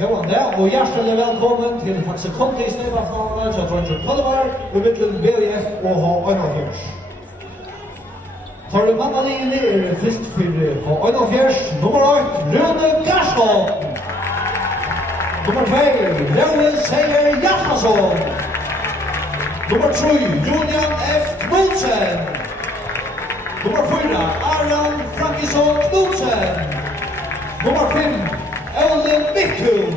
Johan där och hjärtligt välkommen till Faxe Conti i Snövaffnavarna till Ranger Polvar i mittlen BVF och H1 Tar du mannalinjen är först för H1 nummer 8, Rune Garsson. Nummer 2, Lewin Seijer Hjalmarsson. Nummer 3, Julian F. Knudsen. Nummer 4, Aron Frankisson Knudsen. Nummer 5, Ole Mikku.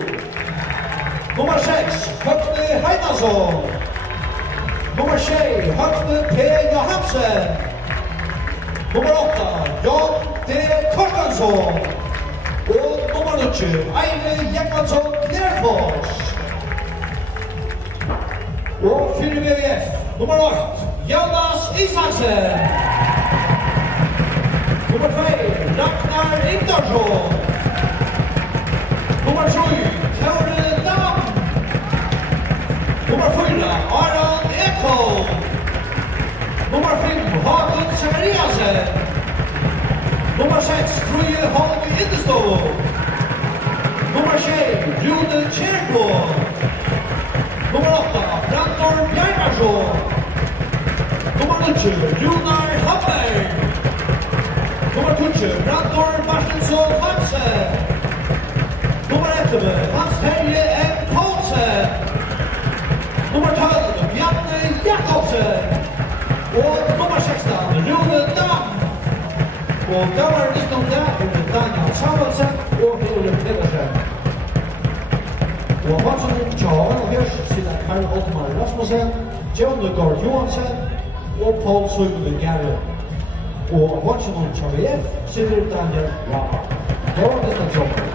Nummer 6, Högne Heinarsson. Nummer 6, Högne P. Johansen. Nummer 8, Jan D. Korstensson. Och nummer 9, Eivind Jäckmansson Klerfors. Och för BVF, nummer 8, Jonas Isaksen. Nummer 2, Ragnar Ingdarsson. Nummer 7, Kaure Dam. Nummer 4, Aron Ekholm. Nummer 5, Hagen Zachariasen. Nummer 6, Troje Holm Indestov. Nummer 6, Rune Kjerko. Nummer 8, Brandor Bjarnarsson. Nummer 9, Runar Hammer. Nummer 10, Brandor Martinsson Hansen. Nummer 11, Hans-Helge M. Paulsen. Nummer 12, Bjarne Jakobsen. Och nummer 16, Rune Dam. Och damerlistan där är Daniel Samuelsen och Ole Pedersen. Och matchen Charles Hirsch, sida Karl Otmar Rasmussen, John Gard Johansen och Paul Sundberg Garre. Och matchen Charlie F, sida Daniel Rapa. Det var nästan så.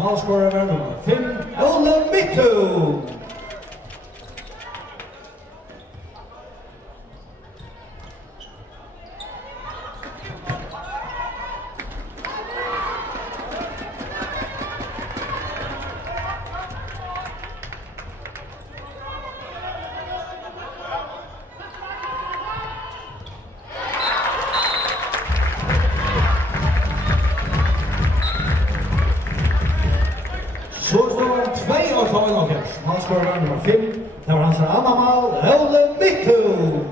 målscorer nummer 5, Ole Midtun. Så står han 2-2 målscorer nummer 5, det var hans andra mål, Ole Midtun.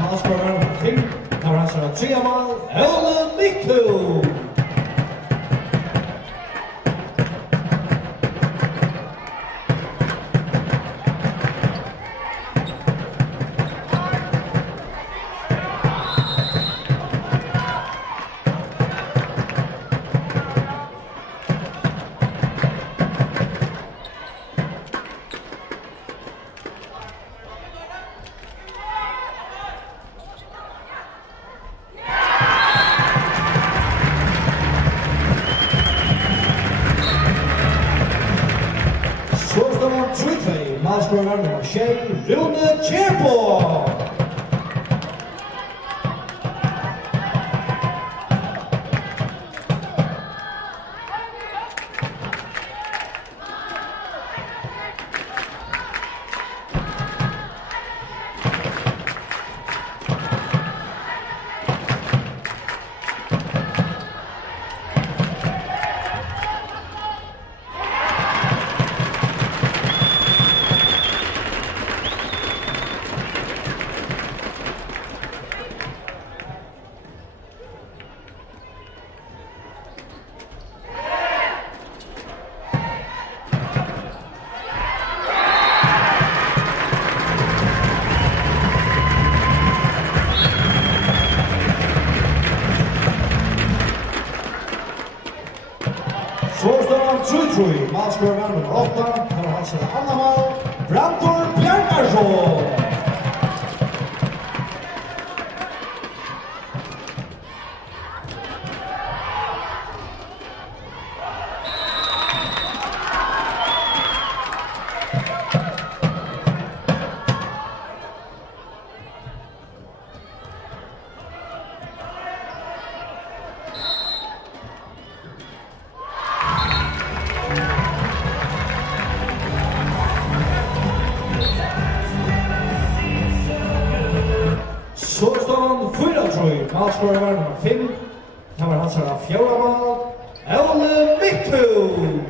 Målscorer nummer 5, det var hans tredje mål, Ole Midtun. Målscorer nummer 6, Rune Kjærborg. Så står han 3-3, målscorer nummer 8, det var hans andra mål, Brandur Bjarnarsson. Så står han 4-3, målscorer nummer 5, det var hans fjärde mål, Ole Midtun.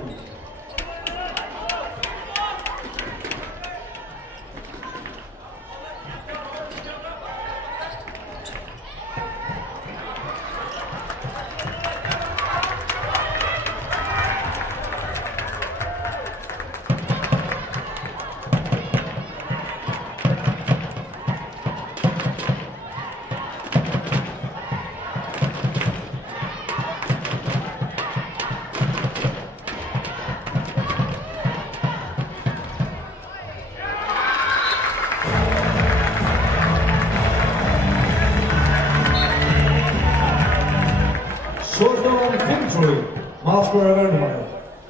6-3. Målskorare nummer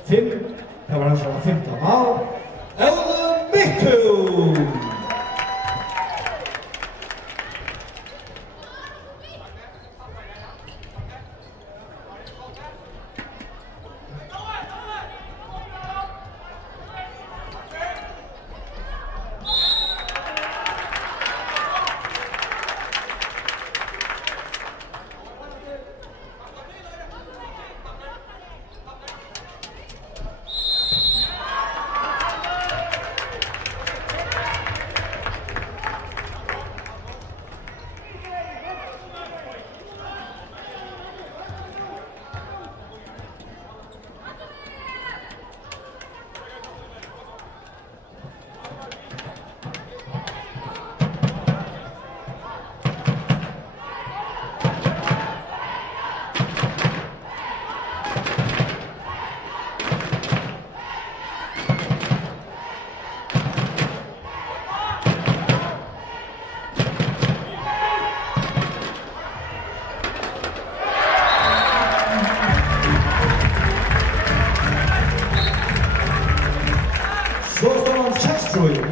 5. Det var hans femte mål. Ellen Mittun.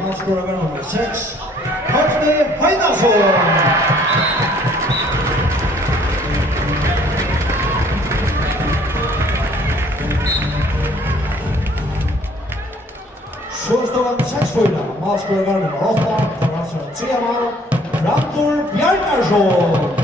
Målskorare nummer 6. Högni Heinarsson. Så står han 6-4. Målskorare nummer 8. Det var alltså 3 mål. Rantor Bjarnarsson.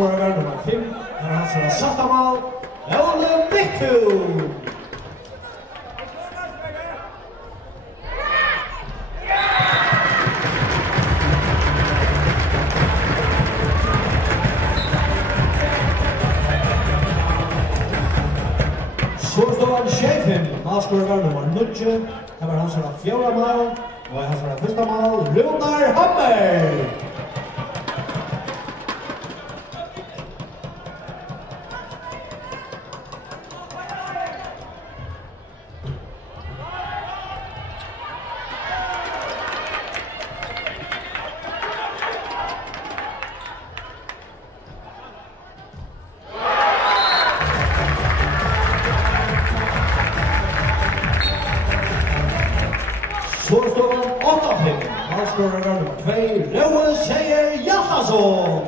Målskåreren nummer 5, han har altså satt av mål, Ole Midtun. Så står han sjefen, målskåreren nummer 9, han har altså 4 mål, og han har første mål, Runar Hammer. Så står han 8-5, målskåreren nummer 2, Loe Seier Hjaltason.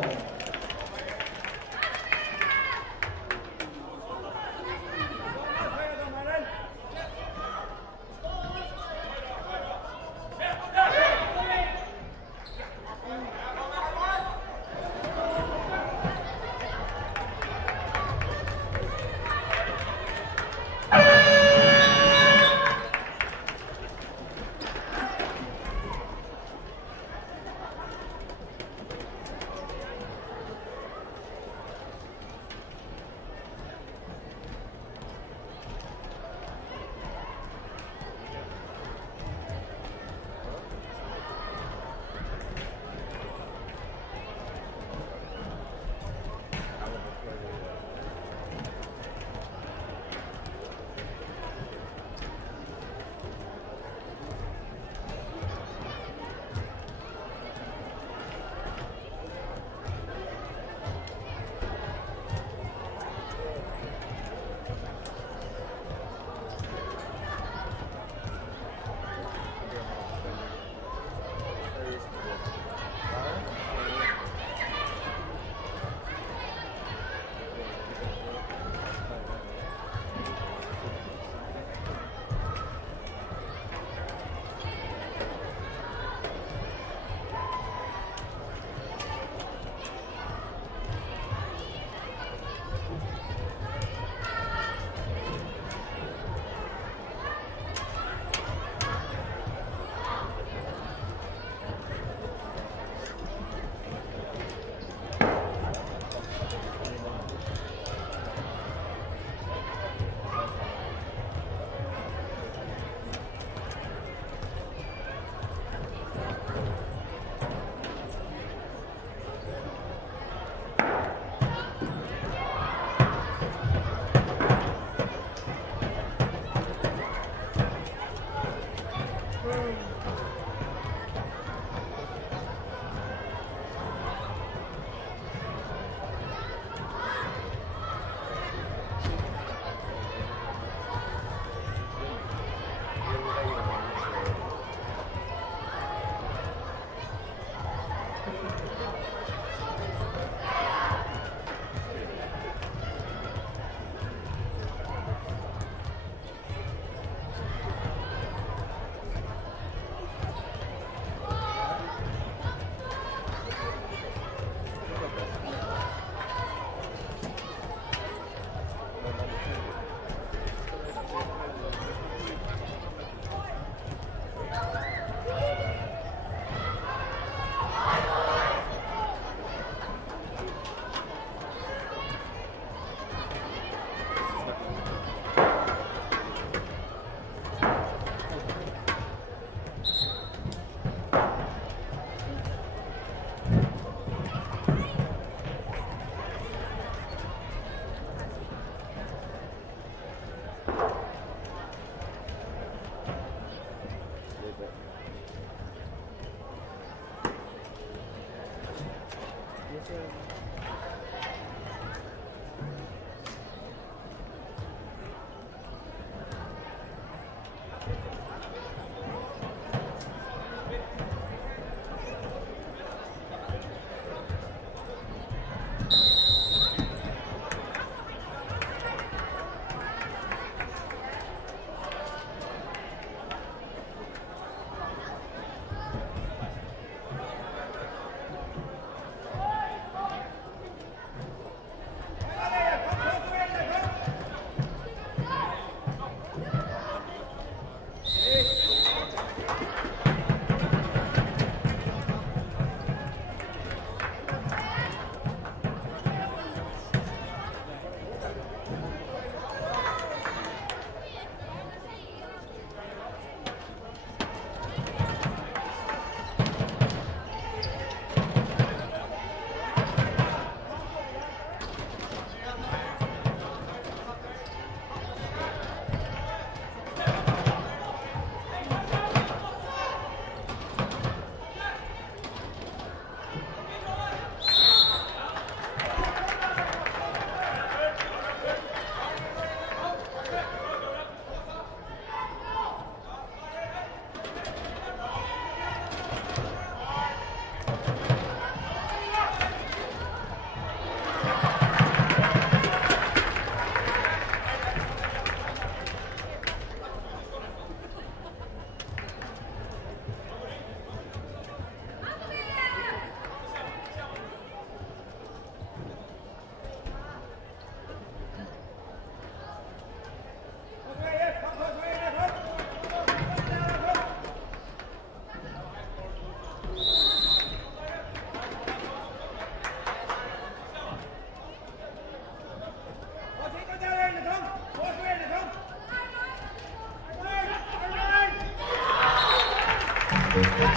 Så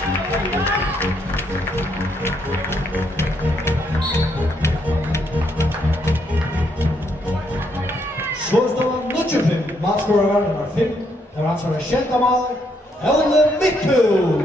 står han 95, målscorer nummer 5, der ansvarer skjenta mål, Elne Mikku.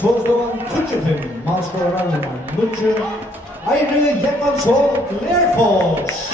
Så står han 25, målscorer nummer 9, Eire Jeppensson Lerfors.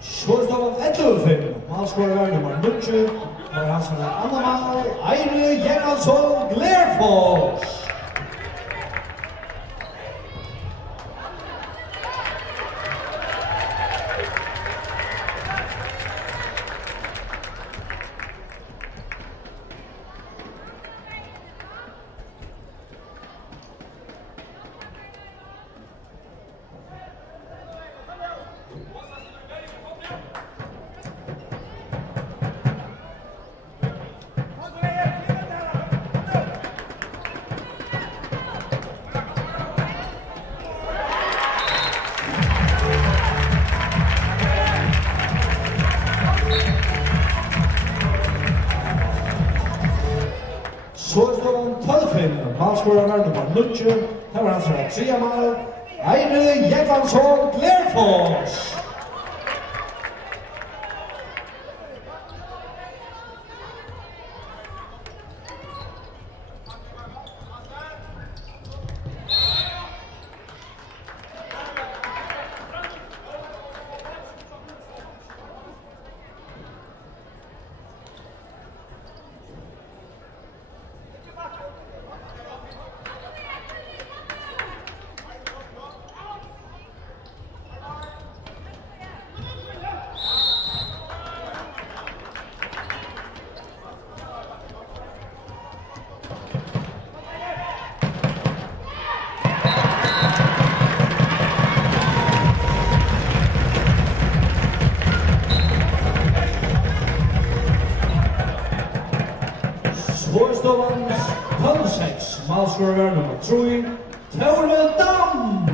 Så står han 11, målscorer nummer 9, der ansvarer andre mål, Eire Jeppensson Lerfors. Så står han 12, målscorer nummer 9, der ansvarer 3 mål, Eire Jeppensson Lerfors. Så står han 12-6, målscorer nummer 3, Tore Dam.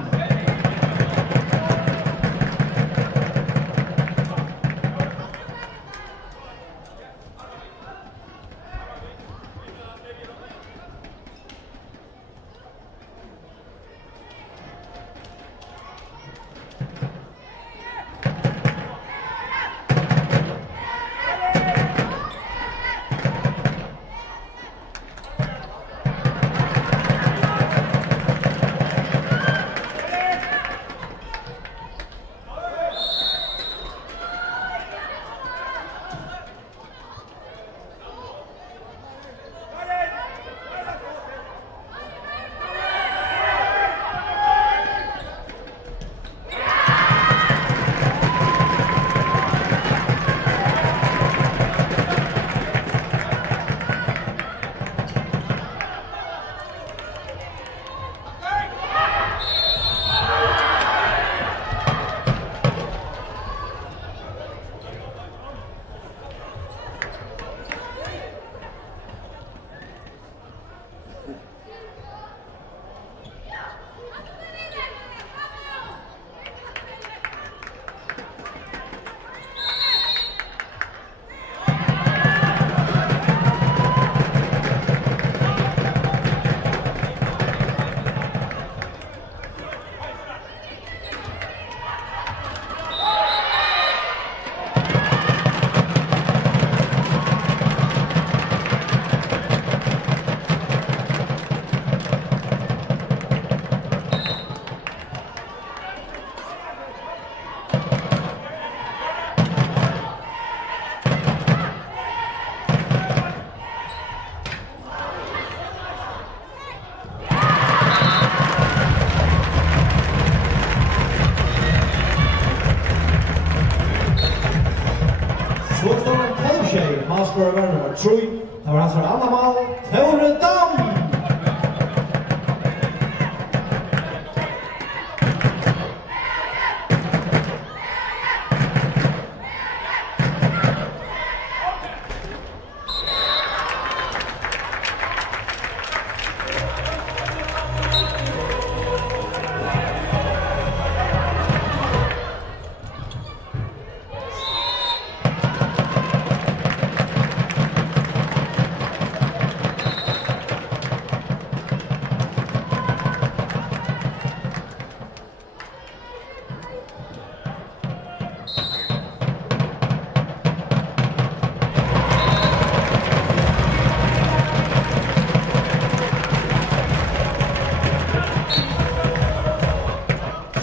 scorer nummer 3. Dan was er allemaal Volendam.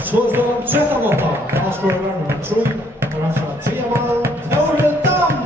Zoals de tweede opbouw, als scorer nummer 3, dan was er 3 maal Volendam.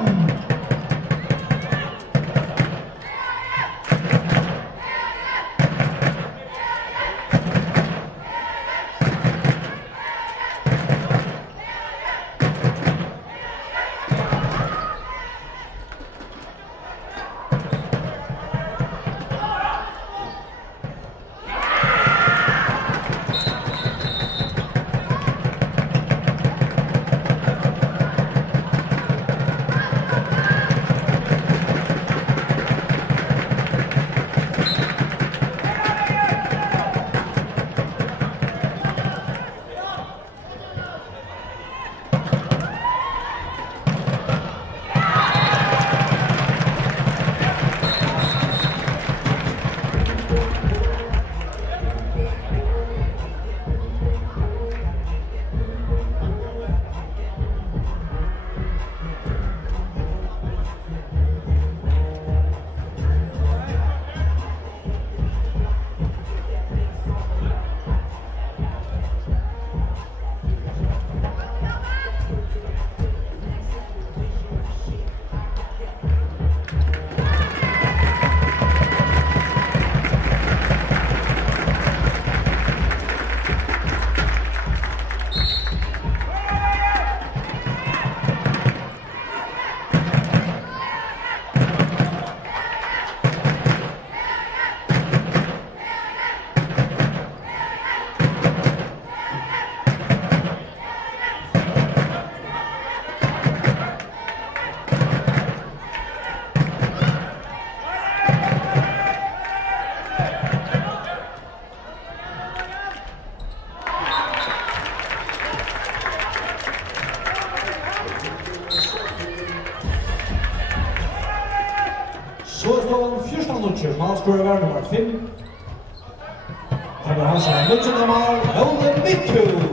Zoals de vierstandetje, maal scorer nummer 5. En dan gaan ze moeten normaal Helden Mikkel.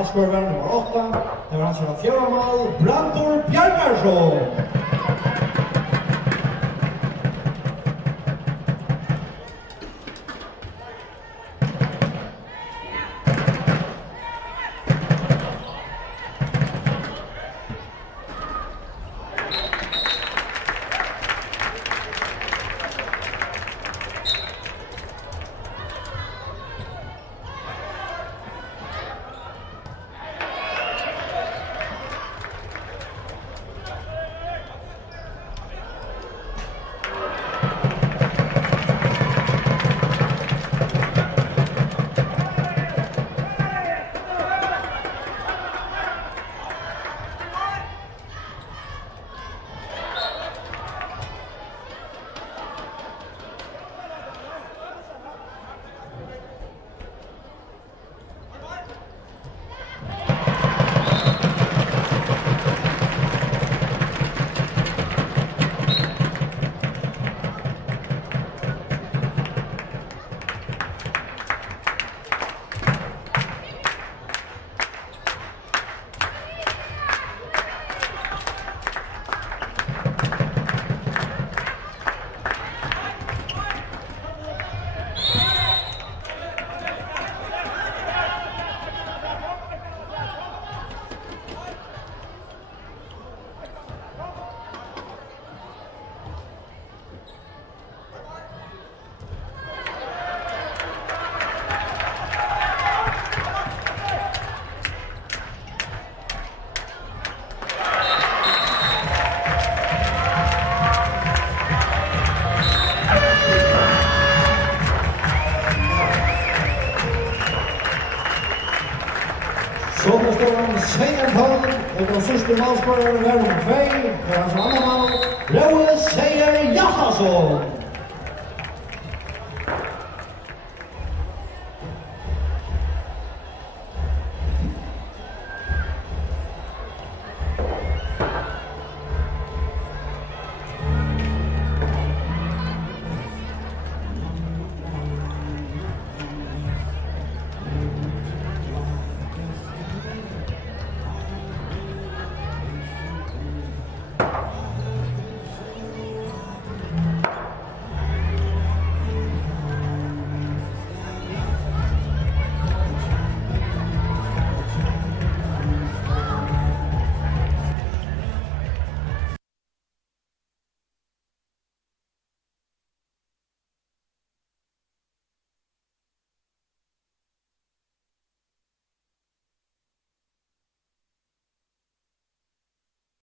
målskorare nummer 8. Det var hans fjärde mål, Brandur Bjarkarsson. Så står han Seier-Paul, og den siste målskoreren var nummer 2, for hans andre mål, Røe Seier Jakobsson.